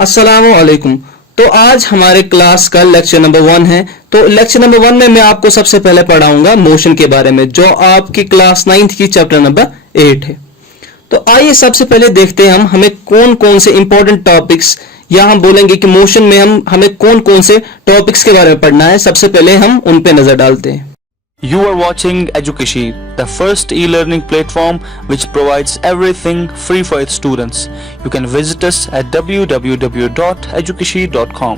अस्सलामु अलैकुम। तो आज हमारे क्लास का लेक्चर नंबर 1 है। तो लेक्चर नंबर 1 में मैं आपको सबसे पहले पढ़ाऊंगा मोशन के बारे में, जो आपकी क्लास 9th की चैप्टर नंबर 8 है। तो आइए सबसे पहले देखते हैं हम हमें कौन कौन से इंपॉर्टेंट टॉपिक्स, या हम बोलेंगे कि मोशन में हमें कौन कौन से टॉपिक्स के बारे में पढ़ना है। सबसे पहले हम उन पे नजर डालते हैं। You are watching Educashi, the first e-learning platform which provides everything free for its students. You can visit us at www.educashi.com.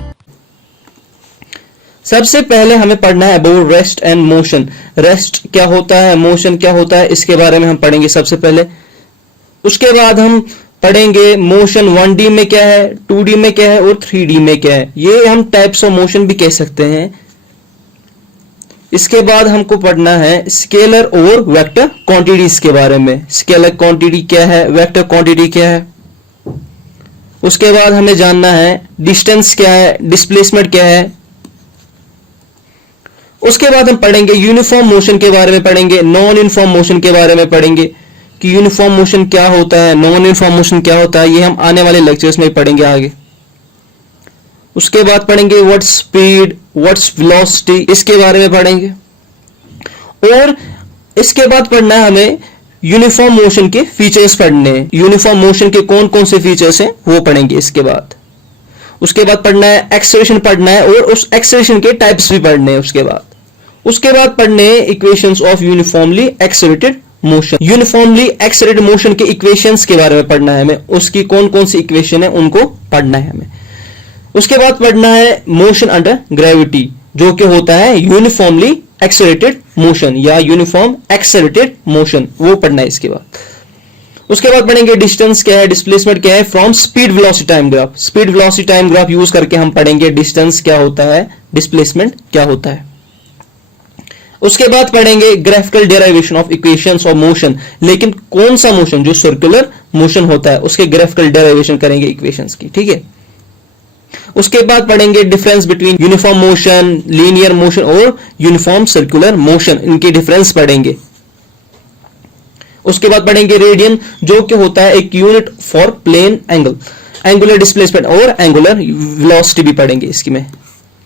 सबसे पहले हमें पढ़ना है about rest and motion. Rest क्या होता है, मोशन क्या होता है, इसके बारे में हम पढ़ेंगे सबसे पहले। उसके बाद हम पढ़ेंगे मोशन 1D में क्या है, 2D में क्या है और 3D में क्या है। ये हम टाइप्स ऑफ मोशन भी कह सकते हैं। इसके बाद हमको पढ़ना है स्केलर और वेक्टर क्वांटिटीज के बारे में। स्केलर क्वांटिटी क्या है, वेक्टर क्वांटिटी क्या है। उसके बाद हमें जानना है डिस्टेंस क्या है, डिस्प्लेसमेंट क्या है। उसके बाद हम पढ़ेंगे यूनिफॉर्म मोशन के बारे में पढ़ेंगे, नॉन यूनिफॉर्म मोशन के बारे में पढ़ेंगे कि यूनिफॉर्म मोशन क्या होता है, नॉन यूनिफॉर्म मोशन क्या होता है। ये हम आने वाले लेक्चर्स में पढ़ेंगे आगे। उसके बाद पढ़ेंगे व्हाट्स स्पीड, व्हाट्स वेलोसिटी, इसके बारे में पढ़ेंगे। और इसके बाद पढ़ना है हमें यूनिफॉर्म मोशन के फीचर्स पढ़ने हैं। यूनिफॉर्म मोशन के कौन कौन से फीचर्स हैं वो पढ़ेंगे इसके बाद। उसके बाद पढ़ना है एक्सेलरेशन पढ़ना है और उस एक्सेलरेशन के टाइप्स भी पढ़ने हैं। उसके बाद पढ़ने हैं equations of uniformly accelerated motion. Uniformly accelerated motion के इक्वेशंस के बारे में पढ़ना है हमें। उसकी कौन कौन सी इक्वेशन है उनको पढ़ना है हमें। उसके बाद पढ़ना है मोशन अंडर ग्रेविटी, जो कि होता है यूनिफॉर्मली एक्सेलरेटेड मोशन या यूनिफॉर्म एक्सेलरेटेड मोशन, वो पढ़ना है इसके बाद। उसके बाद पढ़ेंगे डिस्टेंस क्या है, डिस्प्लेसमेंट क्या है from speed velocity time graph. Speed velocity time graph use करके हम पढ़ेंगे डिस्टेंस क्या होता है, डिस्प्लेसमेंट क्या होता है। उसके बाद पढ़ेंगे graphical derivation of equations of motion. लेकिन कौन सा मोशन, जो सर्कुलर मोशन होता है उसके ग्राफिकल डेरिवेशन करेंगे इक्वेशंस की, ठीक है। उसके बाद पढ़ेंगे difference between uniform motion, linear motion और यूनिफॉर्म सर्कुलर मोशन, इनके डिफरेंस पढ़ेंगे। उसके बाद पढ़ेंगे रेडियन, जो कि होता है एक unit for plane angle. Angular displacement और एंगुलर वेलोसिटी भी पढ़ेंगे इसकी में,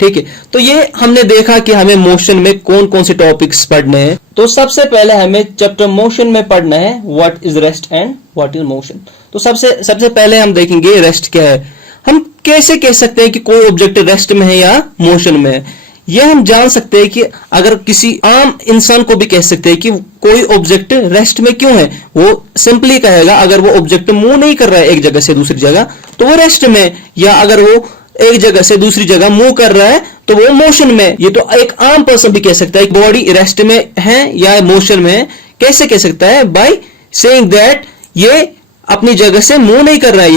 ठीक है। तो ये हमने देखा कि हमें मोशन में कौन कौन से टॉपिक्स पढ़ने हैं। तो सबसे पहले हमें चैप्टर मोशन में पढ़ना है what is rest and what is motion. तो सबसे पहले हम देखेंगे रेस्ट क्या है। हम कैसे कह सकते हैं कि कोई ऑब्जेक्ट रेस्ट में है या मोशन में है। यह हम जान सकते हैं कि अगर किसी आम इंसान को भी कह सकते हैं कि कोई ऑब्जेक्ट रेस्ट में क्यों है। वो सिंपली कहेगा अगर वो ऑब्जेक्ट मूव नहीं कर रहा है एक जगह से दूसरी जगह तो वो रेस्ट में, या अगर वो एक जगह से दूसरी जगह मूव कर रहा है तो वो मोशन में। ये तो एक आम पर्सन भी कह सकता है बॉडी रेस्ट में है या मोशन में है। कैसे कह सकता है? बाय सेइंग दैट ये अपनी जगह से मूव नहीं कर रहा है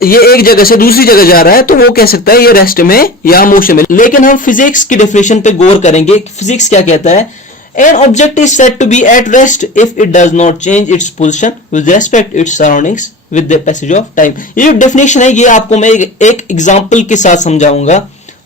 ये एक जगह से दूसरी जगह जा रहा है, तो वो कह सकता है ये रेस्ट में या मोशन में। लेकिन हम फिजिक्स की डेफिनेशन पे गौर करेंगे। फिजिक्स क्या कहता है? An object is said to be at rest if it does not change its position with respect its surroundings with the passage of time. ये जो डेफिनेशन है ये आपको मैं एक एग्जांपल के साथ समझाऊंगा।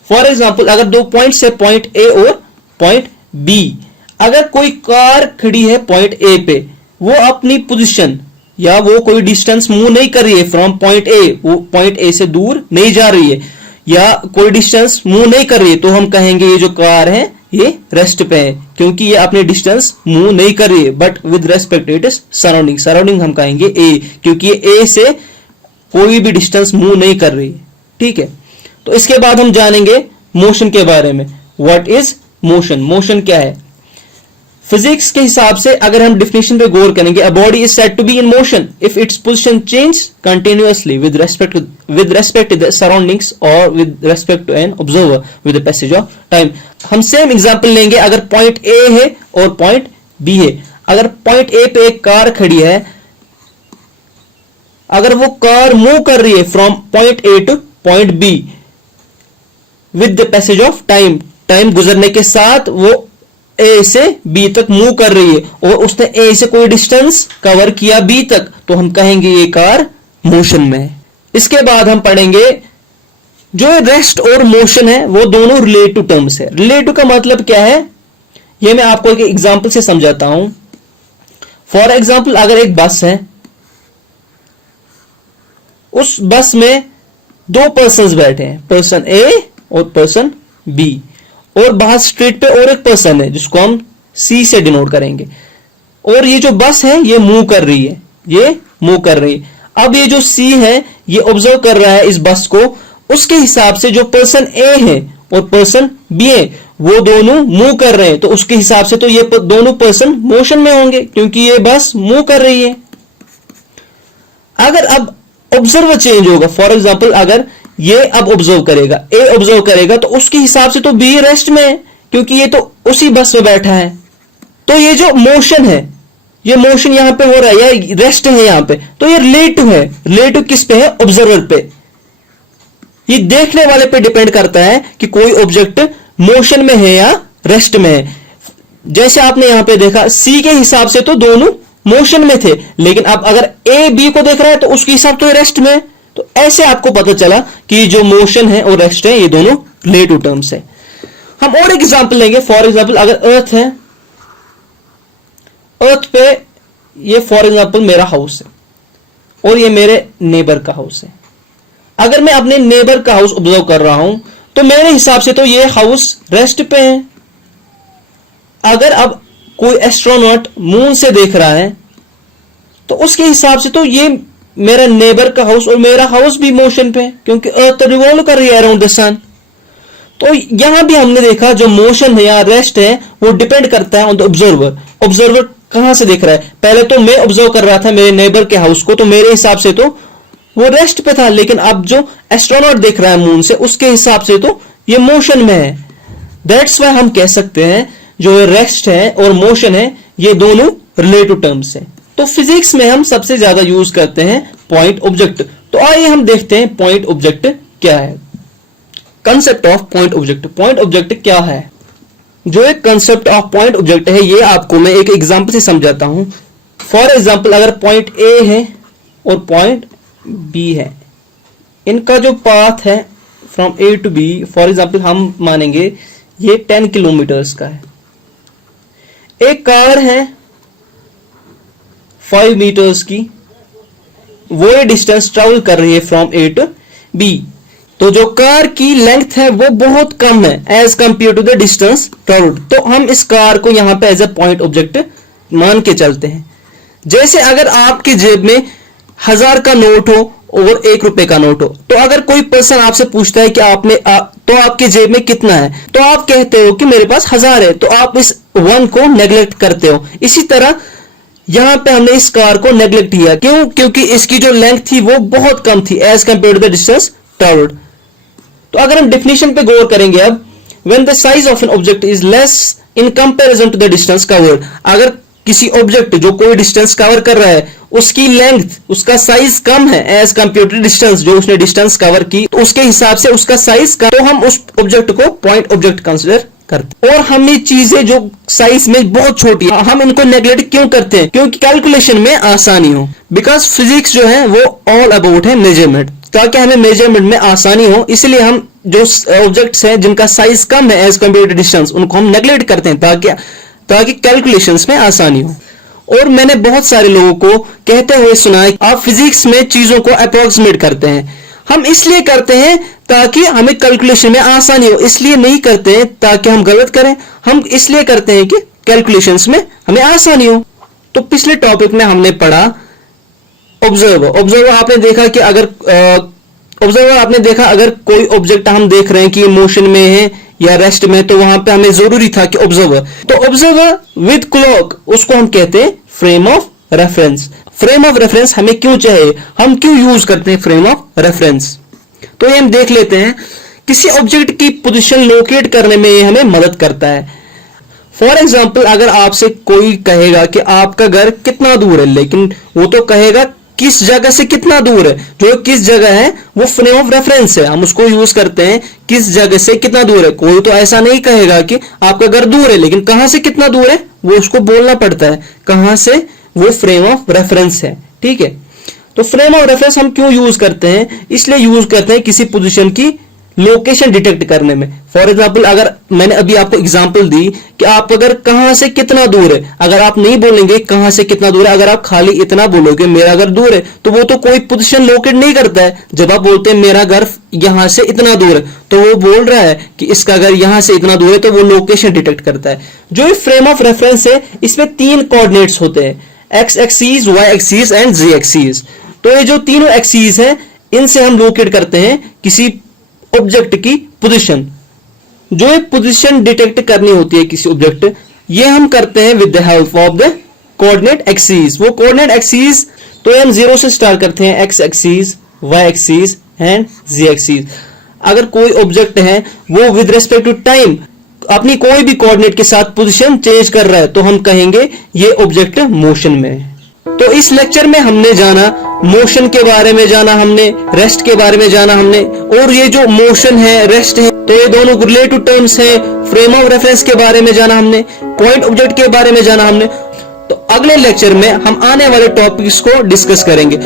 फॉर एग्जांपल, अगर दो पॉइंट्स है, पॉइंट ए और पॉइंट बी। अगर कोई कार खड़ी है पॉइंट ए पे, वो अपनी पोजीशन या वो कोई डिस्टेंस मूव नहीं कर रही है फ्रॉम पॉइंट ए, वो पॉइंट ए से दूर नहीं जा रही है या कोई डिस्टेंस मूव नहीं कर रही है, तो हम कहेंगे ये जो कार है ये रेस्ट पे है, क्योंकि ये अपने डिस्टेंस मूव नहीं कर रही है। But with respect it is surrounding हम कहेंगे ए, क्योंकि ये ए से कोई भी डिस्टेंस मूव नहीं कर रही है, ठीक है। तो इसके बाद हम जानेंगे मोशन के बारे में। व्हाट इज मोशन, मोशन क्या है। फिजिक्स के हिसाब से अगर हम डिफिनेशन पे गौर करेंगे, a body is said to be in motion if its position change continuously with respect to the surroundings और with respect to an observer with the passage of time. हम सेम एग्जांपल लेंगे। अगर point A है और point B है, अगर point ए पे एक कार खड़ी है, अगर वो कार मूव कर रही है from point A two point be with the passage of time, time गुजरने के साथ वो ए से बी तक मूव कर रही है और उसने ए से कोई डिस्टेंस कवर किया बी तक, तो हम कहेंगे ये कार मोशन में है। इसके बाद हम पढ़ेंगे जो रेस्ट और मोशन है वो दोनों रिलेटिव टर्म्स है। रिलेटिव का मतलब क्या है ये मैं आपको एक एग्जांपल से समझाता हूं। फॉर एग्जांपल, अगर एक बस है उस बस में दो पर्सन्स बैठे हैं, पर्सन ए और पर्सन बी, और बाहर स्ट्रीट पे और एक पर्सन है जिसको हम सी से डिनोट करेंगे, और ये जो बस है ये मूव कर रही है, ये मूव कर रही है। अब ये जो सी है ये ऑब्जर्व कर रहा है इस बस को, उसके हिसाब से जो पर्सन ए है और पर्सन बी है वो दोनों मूव कर रहे हैं, तो उसके हिसाब से तो ये दोनों पर्सन मोशन में होंगे क्योंकि ये बस मूव कर रही है। अगर अब ऑब्जर्वर चेंज होगा, फॉर एग्जांपल अगर ये अब ऑब्जर्व करेगा, ए ऑब्जर्व करेगा, तो उसके हिसाब से तो बी रेस्ट में है क्योंकि ये तो उसी बस में बैठा है। तो ये जो मोशन है, ये मोशन यहां पे हो रहा है या रेस्ट है यहां पे, तो ये रिलेटिव है। रिलेटिव किस पे है? ऑब्जर्वर पे। ये देखने वाले पे डिपेंड करता है कि कोई ऑब्जेक्ट मोशन में है या रेस्ट में है। जैसे आपने यहां पे देखा सी के हिसाब से तो दोनों मोशन में थे, लेकिन अब अगर ए बी को देख रहा है तो उसके हिसाब तो रेस्ट में है। तो ऐसे आपको पता चला कि जो मोशन है और रेस्ट है ये दोनों रिलेटिव टर्म्स है। हम और एक एग्जांपल लेंगे। फॉर एग्जांपल अगर अर्थ है, अर्थ पे ये फॉर एग्जांपल मेरा हाउस है और ये मेरे नेबर का हाउस है। अगर मैं अपने नेबर का हाउस ऑब्जर्व कर रहा हूं तो मेरे हिसाब से तो ये हाउस रेस्ट पे है। अगर अब कोई एस्ट्रोनॉट मून से देख रहा है तो उसके हिसाब से तो ये मेरा नेबर का हाउस और मेरा हाउस भी मोशन पे है क्योंकि अर्थ रिवॉल्व कर रही है अराउंड द सन। तो यहां भी हमने देखा जो मोशन है या रेस्ट है वो डिपेंड करता है ऑन द ऑब्जर्वर। ऑब्जर्वर कहां से देख रहा है? पहले तो मैं ऑब्जर्व कर रहा था मेरे नेबर के हाउस को, तो मेरे हिसाब से तो वो रेस्ट पे था, लेकिन अब जो एस्ट्रोनॉट देख रहा है मून से उसके हिसाब से तो ये मोशन में है। दैट्स वाई हम कह सकते हैं जो रेस्ट है और मोशन है ये दोनों रिलेटिव टर्म्स है। तो फिजिक्स में हम सबसे ज्यादा यूज करते हैं पॉइंट ऑब्जेक्ट। तो आइए हम देखते हैं पॉइंट ऑब्जेक्ट क्या है। Concept of point object. Point object क्या है? जो एक कंसेप्ट ऑफ पॉइंट ऑब्जेक्ट है ये आपको मैं एक एग्जांपल से समझाता हूं। फॉर एग्जांपल अगर पॉइंट ए है और पॉइंट बी है, इनका जो पाथ है from A to B, for example हम मानेंगे ये 10 किलोमीटर्स का है। एक कार है 5 मीटर्स की, वो ये डिस्टेंस ट्रेवल कर रही है फ्रॉम ए टू बी। तो जो कार की लेंथ है वो बहुत कम है as compare to the distance travelled. तो हम इस कार को यहां पे एज ए पॉइंट ऑब्जेक्ट मान के चलते हैं। जैसे अगर आपकी जेब में 1000 का नोट हो और 1 रुपए का नोट हो, तो अगर कोई पर्सन आपसे पूछता है कि तो आपके जेब में कितना है, तो आप कहते हो कि मेरे पास 1000 है, तो आप इस 1 को नेग्लेक्ट करते हो। इसी तरह यहां पे हमने इस कार को नेग्लेक्ट किया। क्यों? क्योंकि इसकी जो लेंथ थी वो बहुत कम थी as compare to the distance travelled. तो अगर हम डेफिनेशन पे गौर करेंगे अब, when the size of an object is less in comparison to the distance covered, अगर किसी ऑब्जेक्ट जो कोई डिस्टेंस कवर कर रहा है उसकी लेंथ, उसका साइज कम है एज कंपेयर टू डिस्टेंस जो उसने डिस्टेंस कवर की, तो उसके हिसाब से उसका साइज कम, तो हम उस ऑब्जेक्ट को पॉइंट ऑब्जेक्ट कंसीडर करते हैं। और हम ये चीजें जो साइज में बहुत छोटी है हम इनको नेग्लेक्ट क्यों करते हैं? क्योंकि कैलकुलेशन में आसानी हो। बिकॉज फिजिक्स जो है वो ऑल अबाउट है मेजरमेंट। ताकि हमें मेजरमेंट में आसानी हो इसलिए हम जो ऑब्जेक्ट्स हैं जिनका साइज कम है एज कंपेयर टू डिस्टेंस उनको हम नेग्लेक्ट करते हैं ताकि कैलकुलेशंस में आसानी हो। और मैंने बहुत सारे लोगों को कहते हुए सुना है आप फिजिक्स में चीजों को अप्रोक्सीमेट करते हैं। हम इसलिए करते हैं ताकि हमें कैलकुलेशन में आसानी हो, इसलिए नहीं करते हैं ताकि हम गलत करें। हम इसलिए करते हैं कि कैलकुलेशंस में हमें आसानी हो। तो पिछले टॉपिक में हमने पढ़ा ऑब्जर्वर। ऑब्जर्वर आपने देखा अगर कोई ऑब्जेक्ट हम देख रहे हैं कि मोशन में है या रेस्ट में, तो वहां पे हमें जरूरी था कि ऑब्जर्वर। तो ऑब्जर्वर विद क्लॉक उसको हम कहते हैं frame of reference. Frame of reference हमें क्यों चाहिए, हम क्यों यूज करते हैं फ्रेम ऑफ रेफरेंस? तो ये हम देख लेते हैं। किसी ऑब्जेक्ट की पोजीशन लोकेट करने में ये हमें मदद करता है। फॉर एग्जाम्पल अगर आपसे कोई कहेगा कि आपका घर कितना दूर है, लेकिन वो तो कहेगा किस जगह से कितना दूर है। जो किस जगह है वो फ्रेम ऑफ रेफरेंस है, हम उसको यूज करते हैं किस जगह से कितना दूर है। कोई तो ऐसा नहीं कहेगा कि आपका घर दूर है, लेकिन कहां से कितना दूर है वो उसको बोलना पड़ता है, कहां से, वो फ्रेम ऑफ रेफरेंस है। ठीक है, तो फ्रेम ऑफ रेफरेंस हम क्यों यूज करते हैं? इसलिए यूज करते हैं किसी पोजीशन की लोकेशन डिटेक्ट करने में। फॉर एग्जाम्पल, अगर मैंने अभी आपको एग्जाम्पल दी कि आप अगर कहां से कितना दूर है, अगर आप नहीं बोलेंगे कहां से कितना दूर है, अगर आप खाली इतना बोलोगे मेरा घर दूर है, तो वो तो कोई पोजीशन लोकेट नहीं करता है। जब आप बोलते हैं मेरा घर यहां से इतना दूर है, तो वो बोल रहा है कि इसका घर यहां से इतना दूर है, तो वो लोकेशन डिटेक्ट करता है। जो फ्रेम ऑफ रेफरेंस है, इसमें 3 कोऑर्डिनेट्स होते हैं, X axes, Y axes and Z axes. तो ये जो तीनों एक्सीज है, इनसे हम लोकेट करते हैं किसी ऑब्जेक्ट की पोजीशन। जो एक पोजीशन डिटेक्ट करनी होती है किसी ऑब्जेक्ट, ये हम करते हैं with the help of the coordinate axes. वो कोऑर्डिनेट एक्सीज तो हम 0 से स्टार्ट करते हैं, X axes, Y axes and Z axes. अगर कोई ऑब्जेक्ट है वो विद रिस्पेक्ट टू टाइम अपनी कोई भी कोऑर्डिनेट के साथ पोजीशन चेंज कर रहा है, तो हम कहेंगे ये ऑब्जेक्ट मोशन में है। तो इस लेक्चर में हमने जाना मोशन के बारे में, जाना हमने रेस्ट के बारे में, जाना हमने, और ये जो मोशन है, रेस्ट है, तो ये दोनों रिलेटिव टर्म्स हैं। फ्रेम ऑफ रेफरेंस के बारे में जाना हमने, पॉइंट ऑब्जेक्ट के बारे में जाना हमने। तो अगले लेक्चर में हम आने वाले टॉपिक्स को डिस्कस करेंगे।